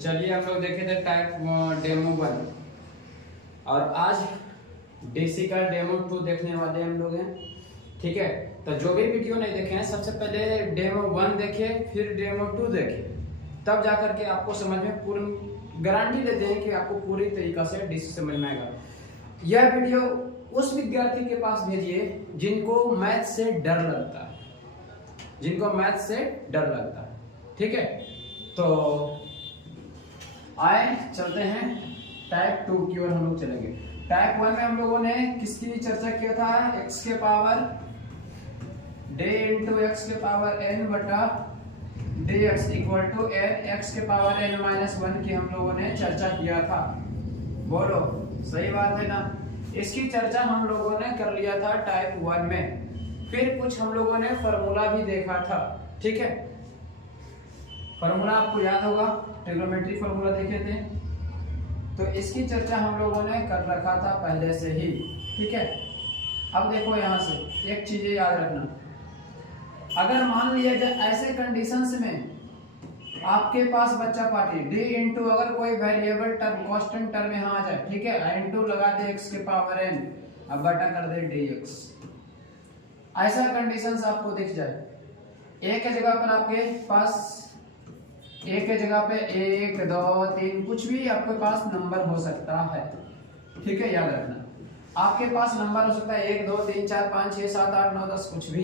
चलिए हम लोग देखे थे टाइप डेमो 1 और आज डीसी का डेमो 2 देखने वाले हम लोग हैं। ठीक है, तो जो भी वीडियो नहीं देखे हैं सबसे पहले डेमो 1 देखिए, फिर डेमो 2 देखिए, तब जाकर के आपको समझ में पूर्ण गारंटी देते हैं कि आपको पूरी तरीका से डीसी समझ में आएगा। यह वीडियो उस विद्यार्थी के पास भेजिए जिनको मैथ से डर लगता है, जिनको मैथ से डर लगता है। ठीक है, तो आए चलते हैं टाइप 2 की ओर हम लोग चलेंगे। टाइप 1 में हम लोगों ने किसकी चर्चा किया था? x के पावर d इंटू एक्स के पावर n बटा dx equal to n x के पावर n माइनस 1 की हम लोगों ने चर्चा किया था। बोलो सही बात है ना? इसकी चर्चा हम लोगों ने कर लिया था टाइप 1 में। फिर कुछ हम लोगों ने फॉर्मूला भी देखा था। ठीक है, फॉर्मूला आपको याद होगा, ट्रिग्नोमेट्री फॉर्मूला देखे थे, तो इसकी चर्चा हम लोगों ने कर रखा था पहले से ही। ठीक है, अब देखो यहां से एक चीज याद रखना, अगर मान लिया जाए ऐसे कंडीशंस में आपके पास बच्चा पार्टी d इंटू अगर कोई वेरिएबल टर्म कांस्टेंट टर्म यहां आ जाए, ठीक है, इंटू लगा दे x के पावर n, अब बटा कर दे dx, ऐसा कंडीशंस आपको दिख जाए, एक के जगह पर आपके पास एक के जगह पे 1 2 3 कुछ भी आपके पास नंबर हो सकता है। ठीक है, याद रखना आपके पास नंबर हो सकता है 1 2 3 4 5 6 7 8 9 10 कुछ भी।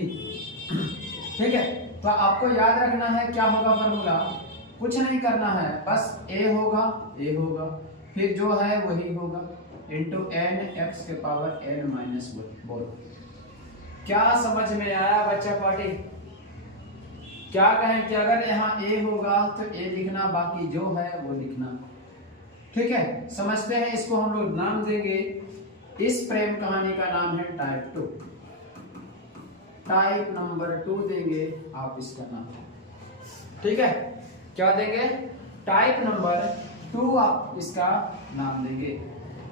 ठीक है, तो आपको याद रखना है क्या होगा फॉर्मूला, कुछ नहीं करना है, बस a होगा फिर जो है वही होगा इंटू n x के पावर n माइनस 1। बोलो क्या समझ में आया बच्चा पार्टी? क्या कहें कि अगर यहाँ a होगा तो a लिखना, बाकी जो है वो लिखना। ठीक है, समझते हैं इसको हम लोग नाम देंगे, इस प्रेम कहानी का नाम है टाइप 2, टाइप नंबर 2 देंगे आप इसका नाम। ठीक है, क्या देंगे? टाइप नंबर 2 आप इसका नाम देंगे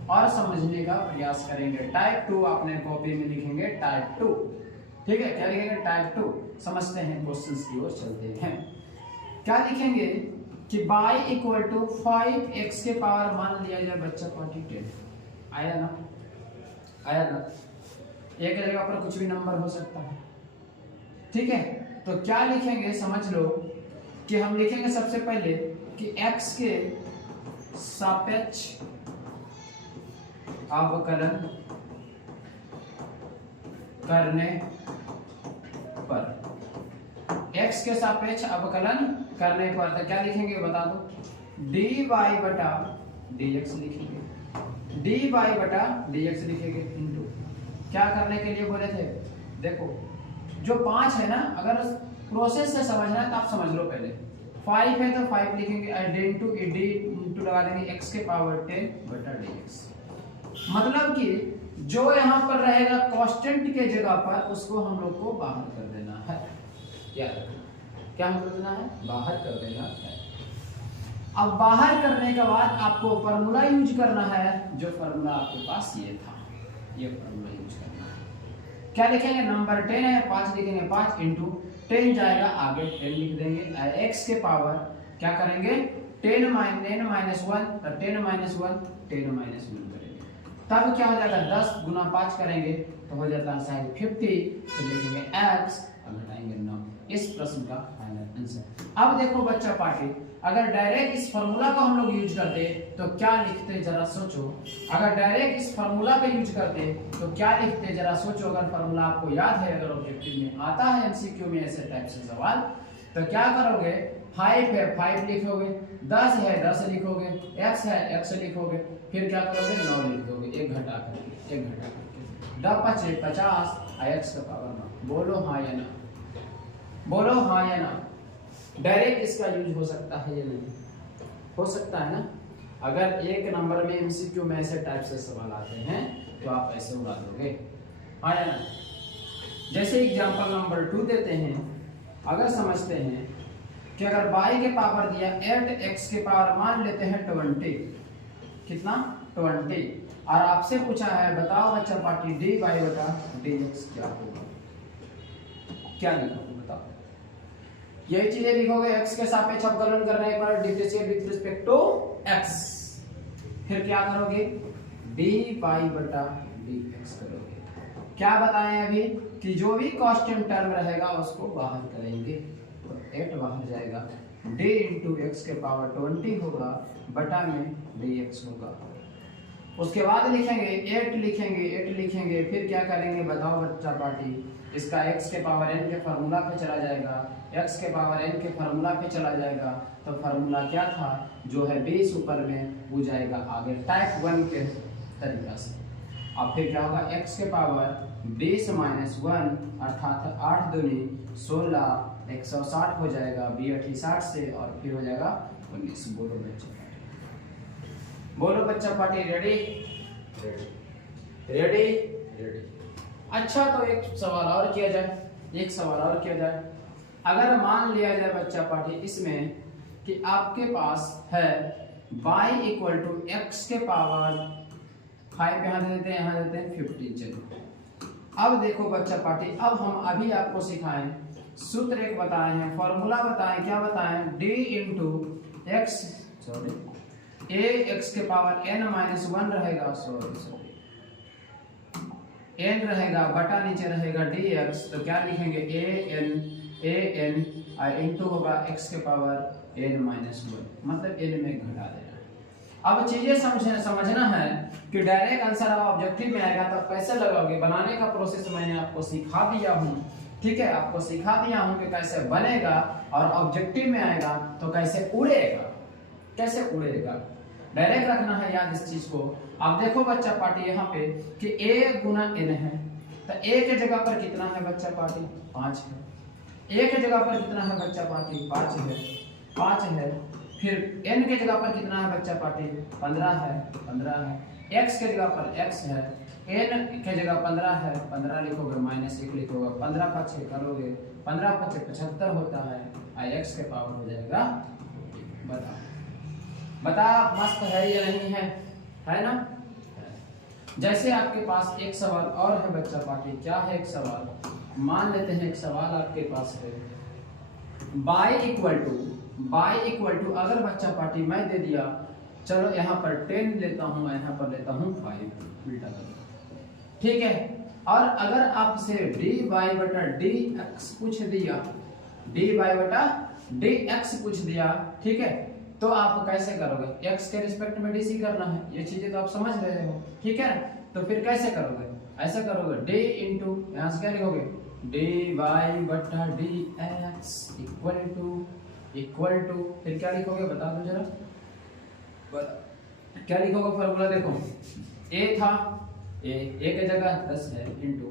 और समझने का प्रयास करेंगे। टाइप 2 आपने कॉपी में लिखेंगे टाइप 2। ठीक है, क्या लिखेंगे? टाइप 2। समझते हैं, क्वेश्चंस की ओर चलते हैं। क्या लिखेंगे कि y इक्वल टू 5x के पावर मान लिया जाए बच्चा पार्टी 10। आया ना? एक जगह पर कुछ भी नंबर हो सकता है। ठीक है, तो क्या लिखेंगे समझ लो कि हम लिखेंगे सबसे पहले कि x के सापेक्ष अवकलन करने पर, x के सापेक्ष अवकलन करने पर तो क्या लिखेंगे बता दो? dy बटा dx लिखेंगे, dy बटा dx लिखेंगे इंटू क्या करने के लिए बोले थे? देखो जो 5 है ना, अगर प्रोसेस से समझना है तो आप समझ लो, पहले 5 है तो 5 लिखेंगे, d इंटू लगा देंगे x के पावर 10 बटा dx। मतलब कि जो यहाँ पर रहेगा कांस्टेंट के जगह पर उसको हम लोग को बाहर कर देना है। याद रखना क्या कर देना है? बाहर कर देना है। अब बाहर करने के बाद आपको फॉर्मूला यूज करना है, जो फॉर्मूला आपके पास ये था, ये फॉर्मूला यूज करना है। क्या लिखेंगे? नंबर 10 है, 5 लिखेंगे, 5 इंटू 10 जाएगा आगे 10 लिख देंगे, x के पावर क्या करेंगे? 10 माइनस 1, 10 माइनस 1 10 माइनस 1 करेंगे, तब क्या हो जाएगा? 10 गुना 5 करेंगे तो हो जाता है 50, तो लिखेंगे x और घटाएंगे 9। इस प्रश्न का फाइनल आंसर। अब देखो बच्चा पार्टी, अगर डायरेक्ट इस फार्मूला को हम लोग यूज करते तो क्या लिखते जरा सोचो। अगर डायरेक्ट इस फार्मूला का यूज करते तो क्या लिखते जरा सोचो। अगर फार्मूला आपको याद है, अगर ऑब्जेक्टिव में आता है एमसीक्यू में ऐसे टाइप से सवाल, तो क्या करोगे? 5 है 5 लिखोगे, 10 है 10 लिखोगे, x है x लिखोगे, फिर क्या करोगे? 9 लिख दोगे, एक घटा करके 10 5 50 x का पावर 9। बोलो हाँ या ना? बोलो हाँ या ना? डायरेक्ट इसका यूज हो सकता है या नहीं? हो सकता है ना? अगर एक नंबर में एमसीक्यू में ऐसे टाइप से सवाल आते हैं तो आप ऐसे उड़ा दोगे, हाँ या ना? जैसे एग्जांपल नंबर 2 देते हैं, अगर समझते हैं कि अगर y के पावर दिया 8x के पावर मान लेते हैं 20, कितना? 20, और आपसे पूछा है बताओ बच्चा पार्टी dy बटा dx क्या होगा? क्या लिखोगे बताओ? यही चीजें लिखोगे, x के सापेक्ष अवकलन करने पर differentiate with respect to x। फिर क्या करोगे, dy बटा dx करोगे। क्या बताएं अभी कि जो भी कांस्टेंट टर्म रहेगा उसको बाहर करेंगे, तो 8 बाहर जाएगा, d इंटू एक्स के पावर 20 होगा बटा में dx होगा। उसके बाद लिखेंगे 8 लिखेंगे, फिर क्या करेंगे बताओ बच्चा पार्टी, इसका x के पावर n के फार्मूला पे चला जाएगा, x के पावर n के फार्मूला पे चला जाएगा, तो फार्मूला क्या था, जो है 20 ऊपर में वो जाएगा आगे टाइप 1 के तरीका से। अब फिर क्या होगा, x के पावर 20 माइनस 1 अर्थात 8 दूनी 16 160 हो जाएगा, b 60 से, और फिर हो जाएगा 19। बोलो बच्चा पार्टी रेडी? रेडी। अच्छा, तो एक सवाल और किया जाए, अगर मान लिया जाए बच्चा पार्टी इसमें कि आपके पास है y इक्वल टू एक्स के पावर 5 यहाँ देते हैं 15। चलो अब देखो बच्चा पार्टी, अब हम अभी आपको सिखाएं, सूत्र एक बताए हैं, फॉर्मूला बताएं, क्या बताएं, d into x a x के पावर n माइनस 1 रहेगा, n रहेगा बटा नीचे रहेगा dx, तो क्या लिखेंगे a n इंटू होगा x के पावर n माइनस 1, मतलब n में घटा देना। अब चीजें समझना है कि डायरेक्ट आंसर अब ऑब्जेक्टिव में आएगा तब कैसे लगाओगे, बनाने का प्रोसेस मैंने आपको सिखा दिया हूँ, ठीक है, आपको सिखा दिया हूँ कि कैसे बनेगा, और ऑब्जेक्टिव में आएगा तो कैसे उड़ेगा, डायरेक्ट रखना है याद इस चीज को। अब देखो बच्चा पार्टी यहाँ पे कि a गुना n है, तो a के जगह पर कितना है बच्चा पार्टी, 5 है, a के जगह पर कितना है बच्चा पार्टी, 5 है, फिर n के जगह पर कितना है बच्चा पार्टी, 15 है, x के जगह पर x है, n के जगह 15 है, 15 लिखोगे माइनस 1 लिखोगे, 15 5 करोगे, 15 5 75 होता है, x के पावर हो जाएगा। बता मस्त है या नहीं है ना? जैसे आपके पास एक सवाल और है बच्चा पार्टी, क्या है एक सवाल, मान लेते हैं एक सवाल आपके पास है, y इक्वल टू अगर बच्चा पार्टी मैं दे दिया, चलो यहाँ पर 10 लेता हूँ, यहाँ पर लेता हूँ 5, उल्टा कर, ठीक है, और अगर आपसे dy बटा dx पूछ दिया, ठीक है, तो आप कैसे करोगे, x के रिस्पेक्ट में dc करना है, ये चीजें तो आप समझ रहे हो, ठीक है, तो फिर कैसे करोगे, ऐसा करोगे d इंटू यहाँ से क्या लिखोगे, dy बटा dx इक्वल टू फिर क्या लिखोगे बता दो जरा, क्या लिखोगे फॉर्मूला देखो, a था a के जगह 10 है, इंटू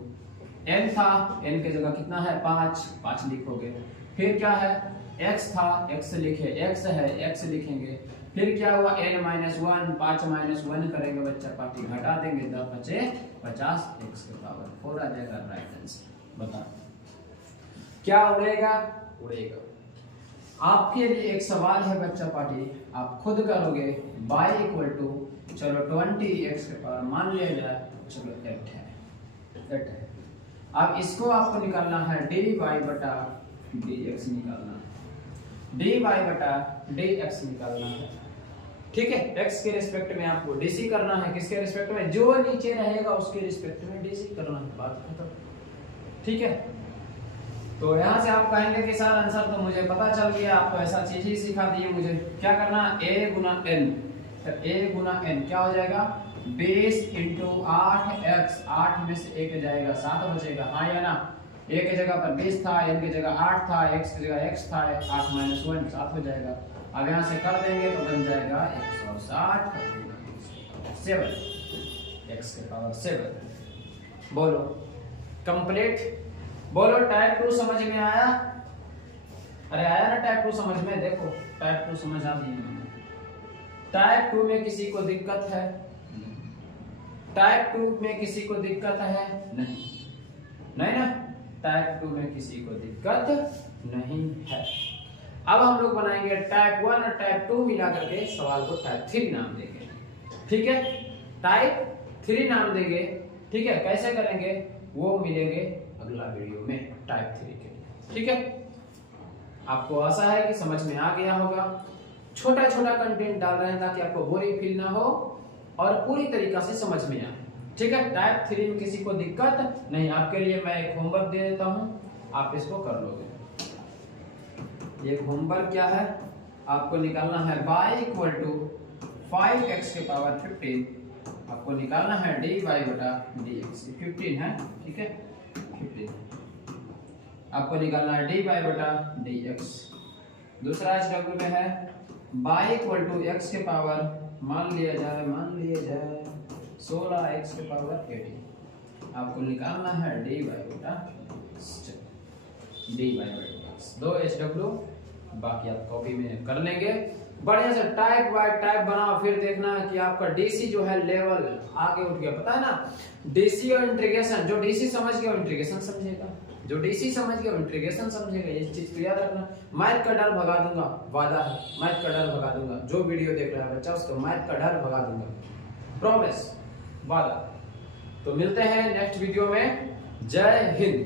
n था, n के जगह कितना है 5 लिखोगे, फिर क्या है x था, x लिखेंगे, फिर क्या हुआ n माइनस 1, 5 माइनस 1 करेंगे बच्चा पार्टी, घटा देंगे 10 बचे 50, x के पावर 4 आ जाएगा राइट आंसर। बता क्या उड़ेगा? आपके लिए एक सवाल है बच्चा पार्टी, आप खुद करोगे, y इक्वल टू चलो 20 x के पावर मान लिया जाए, चलो 8 है, अब इसको आपको निकालना है dy बटा dx निकालना है, ठीक है, x के रिस्पेक्ट में आपको dc करना है, किसके रिस्पेक्ट में, जो नीचे रहेगा उसके रिस्पेक्ट में dc करना है, बात खत्म, ठीक है। तो यहाँ से आप कहेंगे कि सर आंसर तो मुझे पता चल गया, आप तो ऐसा चीज ही सिखा दिए, मुझे क्या करना, a गुना n, तो a गुना n क्या हो जाएगा, 20 इंटू 8x, 8 में से 1 जाएगा 7 बचेगा, हाँ या ना, a के जगह पर 20 था, n के जगह 8 था, x की जगह x था, 8 माइनस 1 7 हो जाएगा, अब यहाँ से कर देंगे तो बन जाएगा 160 7, x के पावर 7। बोलो कंप्लीट, बोलो टाइप 2 समझ में आया? अरे आया ना टाइप 2 समझ में, देखो टाइप 2 समझ आ गई। टाइप 2 में किसी को दिक्कत है? टाइप 2 में किसी को दिक्कत है? नहीं ना, टाइप 2 में किसी को दिक्कत नहीं है। अब हम लोग बनाएंगे टाइप 1 और टाइप 2 मिला करके सवाल को टाइप 3 नाम देंगे, ठीक है, टाइप 3 नाम देंगे, ठीक है, कैसे करेंगे वो मिलेंगे अगला वीडियो में टाइप 3 के लिए, ठीक है। आपको आशा है कि समझ में आ गया होगा। छोटा छोटा कंटेंट डाल रहे हैं ताकि आपको बोरिंग फील ना हो और पूरी तरीका से समझ में आए। ठीक है, टाइप 3 में किसी को दिक्कत नहीं। आपके लिए मैं एक होमवर्क दे देता हूं, आप इसको कर लोगे। ये होमवर्क क्या है, आपको निकालना है y इक्वल टू 5x के पावर 15, आपको निकालना है dy बटा dx। 15 है, ठीक है, 15 आपको निकालना है dy बटा dx। दूसरा HW में है y इक्वल टू x के पावर मान लिया जाए 16x के पावर 18, आपको निकालना है dy बटा dx। 2 HW बाकी आप कॉपी में कर लेंगे। बढ़िया से टाइप बाय टाइप बनाओ, फिर देखना कि आपका डीसी जो है लेवल आगे उठ गया। पता है ना, डीसी और इंटीग्रेशन, जो डीसी समझ गया इंटीग्रेशन समझेगा, जो डीसी समझ गया इंटीग्रेशन समझेगा। ये चीज तो याद रखना। मैथ का डर भगा दूंगा, वादा है, मैथ का डर भगा दूंगा। जो वीडियो देख रहा है बच्चा उसको मैथ का डर भगा दूंगा, प्रॉमिस, वादा। तो मिलते हैं नेक्स्ट वीडियो में। जय हिंद।